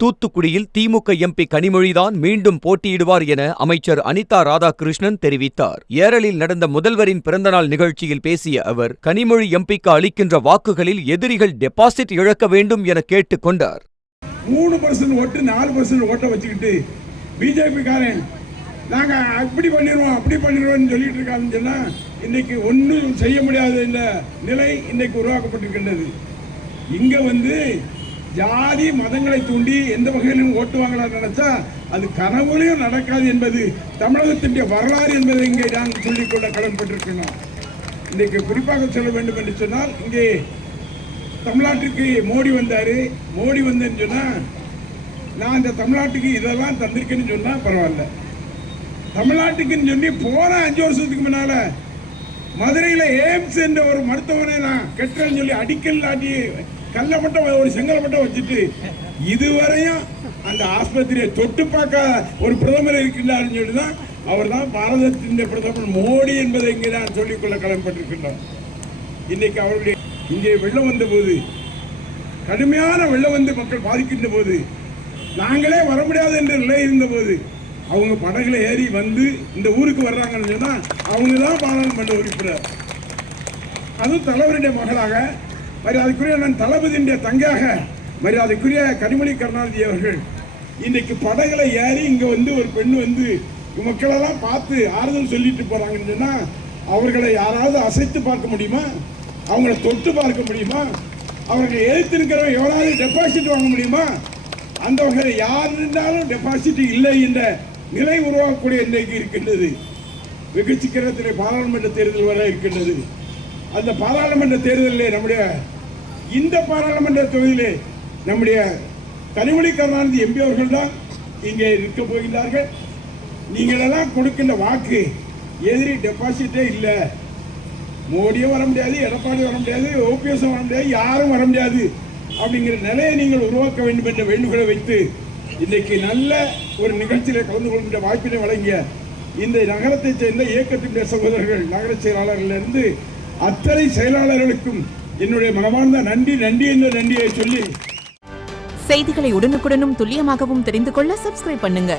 தூத்துக்குடியில் திமுக எம்பி கனிமொழிதான் மீண்டும் போட்டியிடுவார் என அமைச்சர் அனிதா ராதாகிருஷ்ணன் தெரிவித்தார். ஏரலில் நடந்த முதல்வரின் பிறந்தநாள் நிகழ்ச்சியில் பேசிய அவர், கனிமொழி எம்பிக்கு அளிக்கின்ற வாக்குகளில் எதிரிகள் டெபாசிட் இழக்க வேண்டும் என கேட்டுக் கொண்டார். 3% ஓட்டு 4% ஓட்டை வச்சுக்கிட்டு பிஜேபி காரன் நாங்க அப்படி பண்ணிடுவோம் அப்படி பண்ணிடுவோம் சொல்லிட்டு இருக்காங்கன்னு சொன்னா இன்னைக்கு ஒன்றும் செய்ய முடியாத இந்த நிலை இன்னைக்கு உருவாக்கப்பட்டிருக்கின்றது. இங்க ஜாதி மதங்களை தூண்டி எந்த வகையிலும் ஓட்டு வாங்கலாம் நினைச்சா அது கனவுலையும் நடக்காது என்பது தமிழகத்தின் வரலாறு என்பதை இங்கே நாங்கள் சொல்லிக்கொள்ள கடன்பட்டிருக்கிறோம். இன்னைக்கு குறிப்பாக சொல்ல வேண்டும் என்று சொன்னால், இங்கே தமிழ்நாட்டுக்கு மோடி வந்தாரு. மோடி வந்தேன்னு சொன்னா நான் இந்த தமிழ்நாட்டுக்கு இதெல்லாம் தந்திருக்கேன்னு சொன்னா பரவாயில்ல. தமிழ்நாட்டுக்குன்னு சொல்லி போன 5 வருஷத்துக்கு முன்னால மதுரையில் எய்ம்ஸ் என்ற ஒரு மருத்துவமனை நான் கெட்டேன்னு சொல்லி அடிக்கல் நாட்டி கல்ல மட்டும் ஒரு செங்கலை மட்டும் வச்சுட்டு இதுவரையும் அந்த ஆஸ்பத்திரியை தொட்டு பார்க்க ஒரு பிரதமர் இருக்கின்றார்னு சொல்லிதான் அவர் தான் பாரதத்தின் பிரதமர் மோடி என்பதை இங்கே நான் சொல்லிக்கொள்ள கடன்பட்டிருக்கின்றோம். இன்னைக்கு அவருடைய இங்கே வெள்ளம் வந்த போது, கடுமையான வெள்ளம் வந்து மக்கள் பாதிக்கின்ற போது, நாங்களே வர முடியாது என்ற நிலை இருந்த போது அவங்க படகுல ஏறி வந்து இந்த ஊருக்கு வர்றாங்கன்னு சொன்னா அவங்க தான் பாராளுமன்ற உறுப்பினர். அதுவும் தலைவருடைய மகளாக மரியாதைக்குரிய நான் தளபதியுடைய தங்கையாக மரியாதைக்குரிய கனிமொழி கருணாநிதி அவர்கள் இன்னைக்கு படகுல ஏறி இங்க ஒரு பெண் மக்களெல்லாம் பார்த்து ஆறுதல் சொல்லிட்டு போறாங்கன்னு சொன்னா அவர்களை யாராவது அசைத்து பார்க்க முடியுமா? அவங்களை தொட்டு பார்க்க முடியுமா? அவர்களை எழுத்திருக்கிறவங்க எவ்வளவு டெபாசிட் வாங்க முடியுமா? அந்த வகையில் யார் இருந்தாலும் டெபாசிட் இல்லை என்ற நிலை உருவாக்கக்கூடிய இன்றைக்கு இருக்கின்றது. வெகு சீக்கிரத்தில் பாராளுமன்ற தேர்தல் வர இருக்கின்றது. அந்த பாராளுமன்ற தேர்தலில் நம்முடைய இந்த பாராளுமன்ற தொகுதியிலே நம்முடைய கனிமொழி கருணாநிதி எம்பி அவர்கள் தான் இங்கே இருக்க போகிறார்கள். நீங்களெல்லாம் கொடுக்கின்ற வாக்கு எதிரி டெபாசிட்டே இல்லை. மோடியும் வர முடியாது, எடப்பாடி வர முடியாது, ஓபிஎஸ் வர முடியாது, யாரும் வர முடியாது அப்படிங்கிற நிலையை நீங்கள் உருவாக்க வேண்டும் என்ற வேண்டுகோளை வைத்து இன்றைக்கு நல்ல ஒரு நிகழ்ச்சியில் கலந்து கொள்கின்ற வாய்ப்பினை வழங்கிய இந்த நகரத்தைச் சேர்ந்த இயக்கத்தினுடைய சகோதரர்கள், நகர செயலாளர்களிலிருந்து அத்தனை செயலாளர்களுக்கும் என்னுடைய மனமார்ந்த நன்றி என்ற நன்றியை சொல்லி, செய்திகளை உடனுக்குடனும் துல்லியமாகவும் தெரிந்து கொள்ள சப்ஸ்கிரைப் பண்ணுங்க.